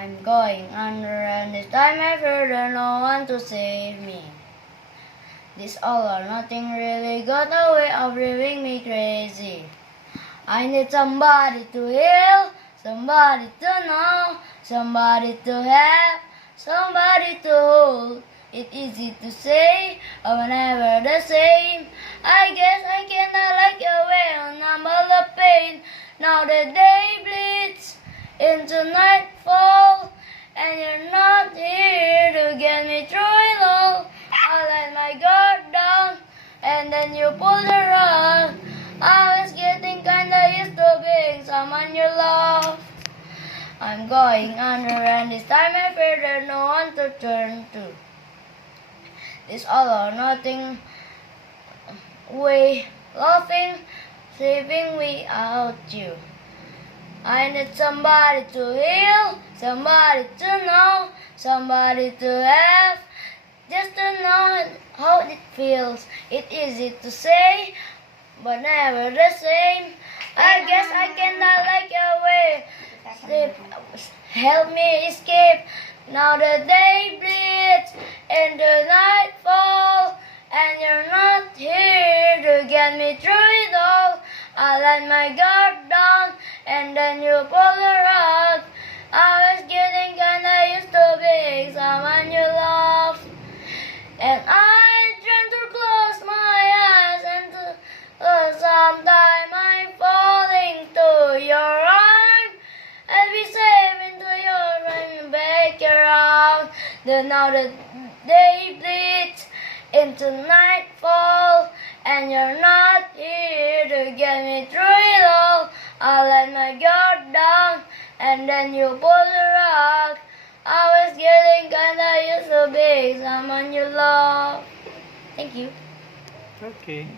I'm going under, and this time I've heard no one to save me. This all or nothing really got a way of driving me crazy. I need somebody to heal, somebody to know, somebody to have, somebody to hold. It's easy to say, but never the same. I guess I cannot like your way on number the pain. Now the day bleeds into nightfall, and you're not here to get me through it all. I let my guard down, and then you pulled the rug. I was getting kinda used to being someone you love. I'm going under, and this time I fear there's no one to turn to. This all or nothing way, laughing, sleeping without you. I need somebody to heal, somebody to know, somebody to have, just to know how it feels. It's easy to say, but never the same. I guess I cannot like your way. Help me escape. Now the day bleeds into nightfall, and you're not here to get me through it all. I let my guard down, and then you pull the rug. I was getting kinda used to being someone you love, and I try to close my eyes and sometime I'm falling to your arms. I'll be safe into your arms, back around. Then now the day bleeds into nightfall, and you're not here to get me through it all. I let my guard down, and then you pull the rug. I was getting kinda used to being someone you love. Thank you. Okay.